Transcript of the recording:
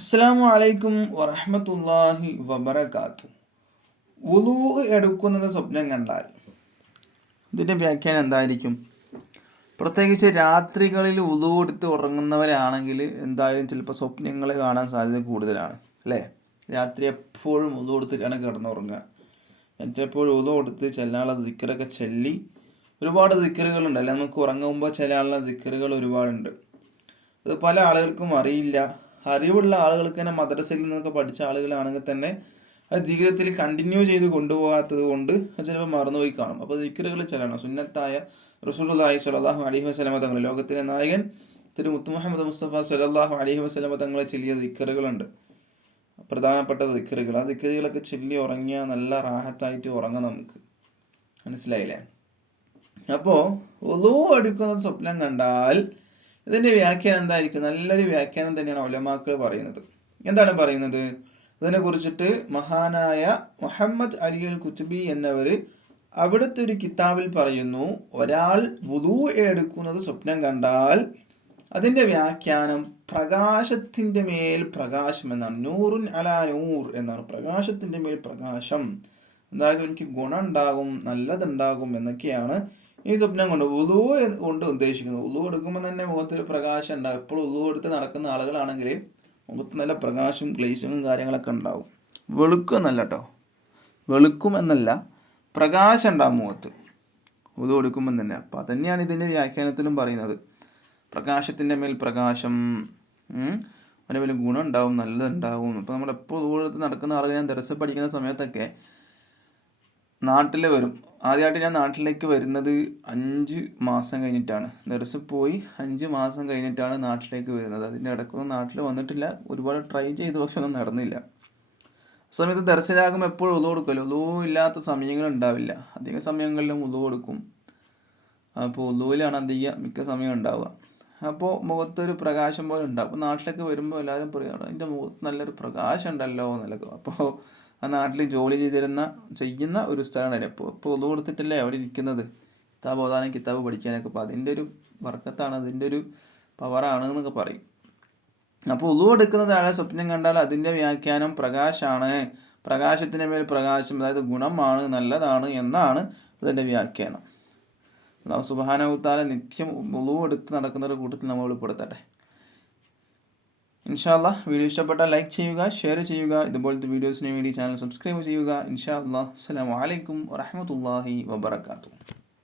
അസ്സലാമു അലൈക്കും വറഹ്മത്തുള്ളാഹി വബറകാത്തു. വുളൂ എടുക്കുന്നത് സ്വപ്നം കണ്ടാൽ ഇതിൻ്റെ വ്യാഖ്യാനം എന്തായിരിക്കും? പ്രത്യേകിച്ച് രാത്രികളിൽ വുളൂ എടുത്ത് ഉറങ്ങുന്നവരാണെങ്കിൽ എന്തായാലും ചിലപ്പോൾ സ്വപ്നങ്ങൾ കാണാൻ സാധ്യത കൂടുതലാണ്, അല്ലേ? രാത്രി എപ്പോഴും വുളൂ എടുത്തിട്ടാണ് കിടന്നുറങ്ങുക. ചിലപ്പോഴും വുളൂ എടുത്ത് ചെല്ലാനുള്ള ദിക്റൊക്കെ ചൊല്ലി ഒരുപാട് ദിക്റുകളുണ്ട്, അല്ലെ? നമുക്ക് ഉറങ്ങുമ്പോൾ ചെല്ലാനുള്ള ദിക്റുകൾ ഒരുപാടുണ്ട്. അത് പല ആളുകൾക്കും അറിയില്ല. അറിവുള്ള ആളുകൾക്ക് തന്നെ മദ്രസയിൽ നിന്നൊക്കെ പഠിച്ച ആളുകളാണെങ്കിൽ തന്നെ അത് ജീവിതത്തിൽ കണ്ടിന്യൂ ചെയ്ത് കൊണ്ടുപോകാത്തത് കൊണ്ട് അത് ചിലപ്പോൾ മറന്നുപോയി കാണും. അപ്പോൾ ദിക്റുകൾ ചെല്ലണം. സുന്നത്തായ റസൂലുള്ളാഹി സ്വല്ലല്ലാഹു അലൈഹി വസല്ലമ തങ്ങൾ, ലോകത്തിലെ നായകൻ തിരു മുത്ത് മുഹമ്മദ് മുസ്തഫ സ്വല്ലല്ലാഹു അലൈഹി വസല്ലമ തങ്ങളെ ചൊല്ലിയ ദിക്റുകളുണ്ട്, പ്രധാനപ്പെട്ട ദിക്റുകൾ. ആ ദിക്റുകളൊക്കെ ചൊല്ലി ഉറങ്ങിയാൽ നല്ല റാഹത്തായിട്ട് ഉറങ്ങാം നമുക്ക്. മനസ്സിലായില്ലേ? അപ്പോൾ വുളൂ എടുക്കുന്ന സ്വപ്നം കണ്ടാൽ ഇതിൻ്റെ വ്യാഖ്യാനം എന്തായിരിക്കും? നല്ലൊരു വ്യാഖ്യാനം തന്നെയാണ് ഉലമാക്കൾ പറയുന്നത്. എന്താണ് പറയുന്നത്? ഇതിനെ കുറിച്ചിട്ട് മഹാനായ മുഹമ്മദ് അലി അൽ കുത്തുബി എന്നവർ അവിടുത്തെ ഒരു കിതാബിൽ പറയുന്നു, ഒരാൾ വുളൂ എടുക്കുന്നത് സ്വപ്നം കണ്ടാൽ അതിൻ്റെ വ്യാഖ്യാനം പ്രകാശത്തിൻ്റെ മേൽ പ്രകാശം എന്നാണ്. നൂറുൻ അലാ നൂർ എന്നാണ്. പ്രകാശത്തിൻ്റെ മേൽ പ്രകാശം, അതായത് എനിക്ക് ഗുണം ഉണ്ടാകും, നല്ലതുണ്ടാകും എന്നൊക്കെയാണ് ഈ സ്വപ്നം കൊണ്ട് വുളൂ കൊണ്ട് ഉദ്ദേശിക്കുന്നത്. വുളൂ എടുക്കുമ്പോൾ തന്നെ മുഖത്തൊരു പ്രകാശം ഉണ്ടാകും. എപ്പോഴും വുളൂ എടുത്ത് നടക്കുന്ന ആളുകളാണെങ്കിൽ മുഖത്ത് നല്ല പ്രകാശവും ഗ്ലേസിങ്ങും കാര്യങ്ങളൊക്കെ ഉണ്ടാവും. വെളുക്കും എന്നല്ല കേട്ടോ, വെളുക്കും എന്നല്ല, പ്രകാശം ഉണ്ടാകും മുഖത്ത് വുളൂ എടുക്കുമ്പോൾ തന്നെ. അപ്പം അതന്നെയാണ് ഇതിൻ്റെ വ്യാഖ്യാനത്തിലും പറയുന്നത്. പ്രകാശത്തിൻ്റെ മേൽ പ്രകാശം, അതിന് വലിയ ഗുണം ഉണ്ടാവും, നല്ലതുണ്ടാവും. അപ്പോൾ നമ്മളെപ്പോൾ വുളൂ എടുത്ത് നടക്കുന്ന ആളുകൾ, ഞാൻ ദർസിൽ പഠിക്കുന്ന സമയത്തൊക്കെ നാട്ടിൽ വരും. ആദ്യമായിട്ട് ഞാൻ നാട്ടിലേക്ക് വരുന്നത് 5 മാസം കഴിഞ്ഞിട്ടാണ്. ദർസിൽ പോയി 5 മാസം കഴിഞ്ഞിട്ടാണ് നാട്ടിലേക്ക് വരുന്നത്. അതിൻ്റെ ഇടയ്ക്കൊന്നും നാട്ടിൽ വന്നിട്ടില്ല. ഒരുപാട് ട്രൈ ചെയ്തു, പക്ഷെ ഒന്നും നടന്നില്ല. ആ സമയത്ത് ദർസിലാകുമ്പോൾ എപ്പോഴും വുളൂ കൊടുക്കുമല്ലോ. വുളൂ ഇല്ലാത്ത സമയങ്ങളുണ്ടാവില്ല. അധിക സമയങ്ങളിലും വുളൂ കൊടുക്കും. അപ്പോൾ വുളൂവിലാണ് മിക്ക സമയം ഉണ്ടാവുക. അപ്പോൾ മുഖത്തൊരു പ്രകാശം പോലെ ഉണ്ടാവും. അപ്പോൾ നാട്ടിലേക്ക് വരുമ്പോൾ എല്ലാവരും പറയുകയാണ്, എൻ്റെ മുഖത്ത് നല്ലൊരു പ്രകാശം ഉണ്ടല്ലോ എന്നൊക്കെ. അപ്പോൾ ആ നാട്ടിൽ ജോലി ചെയ്യുന്ന ഒരു സ്ഥലമാണ്. ഇപ്പോൾ വുളൂ കൊടുത്തിട്ടല്ലേ അവിടെ ഇരിക്കുന്നത്, കിതാബ് ഓതാനും കിതാബ് പഠിക്കാനൊക്കെ. അപ്പോൾ അതിൻ്റെ ഒരു ബർക്കത്താണ്, അതിൻ്റെ ഒരു പവറാണ് എന്നൊക്കെ പറയും. അപ്പോൾ വുളൂ എടുക്കുന്നത് ആളെ സ്വപ്നം കണ്ടാൽ അതിൻ്റെ വ്യാഖ്യാനം പ്രകാശമാണ്, പ്രകാശത്തിൻ്റെ മേൽ പ്രകാശം, അതായത് ഗുണമാണ്, നല്ലതാണ് എന്നാണ് അതിൻ്റെ വ്യാഖ്യാനം. അല്ലാഹു സുബ്ഹാനഹു വതആല നിത്യം വുളൂ എടുത്ത് നടക്കുന്ന ഒരു കൂട്ടത്തിൽ നമ്മൾ ഉൾപ്പെടുത്തട്ടെ. ഇൻഷാ അല്ലാഹ് വീഡിയോ ഇഷ്ടപ്പെട്ടാൽ ലൈക്ക് ചെയ്യുക, ഷെയർ ചെയ്യുക. ഇതുപോലത്തെ വീഡിയോസിന് വേണ്ടി ചാനൽ സബ്സ്ക്രൈബ് ചെയ്യുക. ഇൻഷാ അല്ലാഹ്. അസ്സലാമു അലൈക്കും വറഹ്മത്തുള്ളാഹി വബറകാതുഹു.